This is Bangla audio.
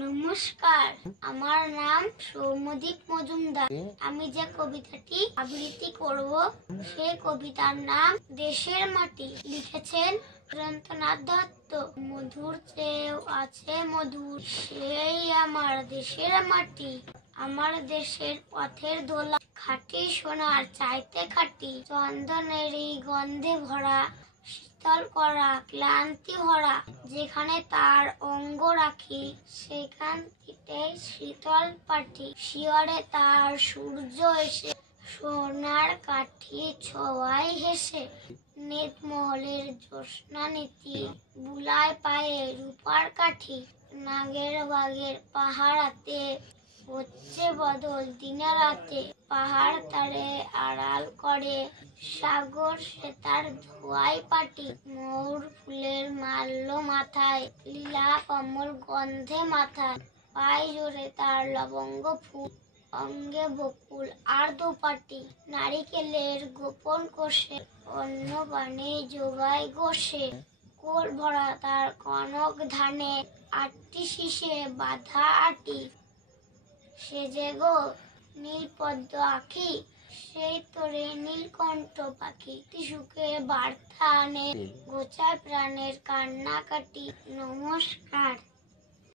নমস্কার, আমার নাম সৌম্যদীপ মজুমদার। আমি যে কবিতাটি আবৃত্তি করব সেই কবিতার নাম দেশের মাটি। লিখেছেন সুরেন্দ্রনাথ দত্ত। মধুর চেয়েও আছে মধুর, সেই আমার দেশের মাটি। আমার দেশের পথের দোলা, খাঁটি সোনার চাইতে খাঁটি। চন্দনেরই গন্ধে ভরা, শীতল করা ক্লান্তি ভরা। যেখানে তার অঙ্গ রাখি, সেখান থেকে শীতল পাটি। শিয়রে তার সূর্য এসে, সোনার কাঠি ছোঁয়ায় হেসে। নিতমহলের জ্যোৎস্না নীতি, বুলায় পায়ে রূপার কাঠি। নাগের বাগের পাহাড়াতে, হচ্ছে বদল দিনে রাতে। পাহাড় তারে আড়াল করে, সাগর সে তার ধোয়াই পাটি। ময়ূর ফুলের মাল্য মাথায়, লীলা কমল গন্ধে মাথায়। পায়ে জোরে তার লবঙ্গ ফুল, অঙ্গে বকুল আর দোপাটি। নারিকেলের গোপন কোষে, অন্য পানে যোগায় গোষে। কোল ভরা তার কনক ধানে, আটটি শীষে বাঁধা আটি। সে যে গো নীল পদ্ম আঁখি, সেই তোরে নীলকণ্ঠ পাখি। সুখে বার্তা আনে, ঘোচায় প্রাণের কান্নাকাটি। নমস্কার।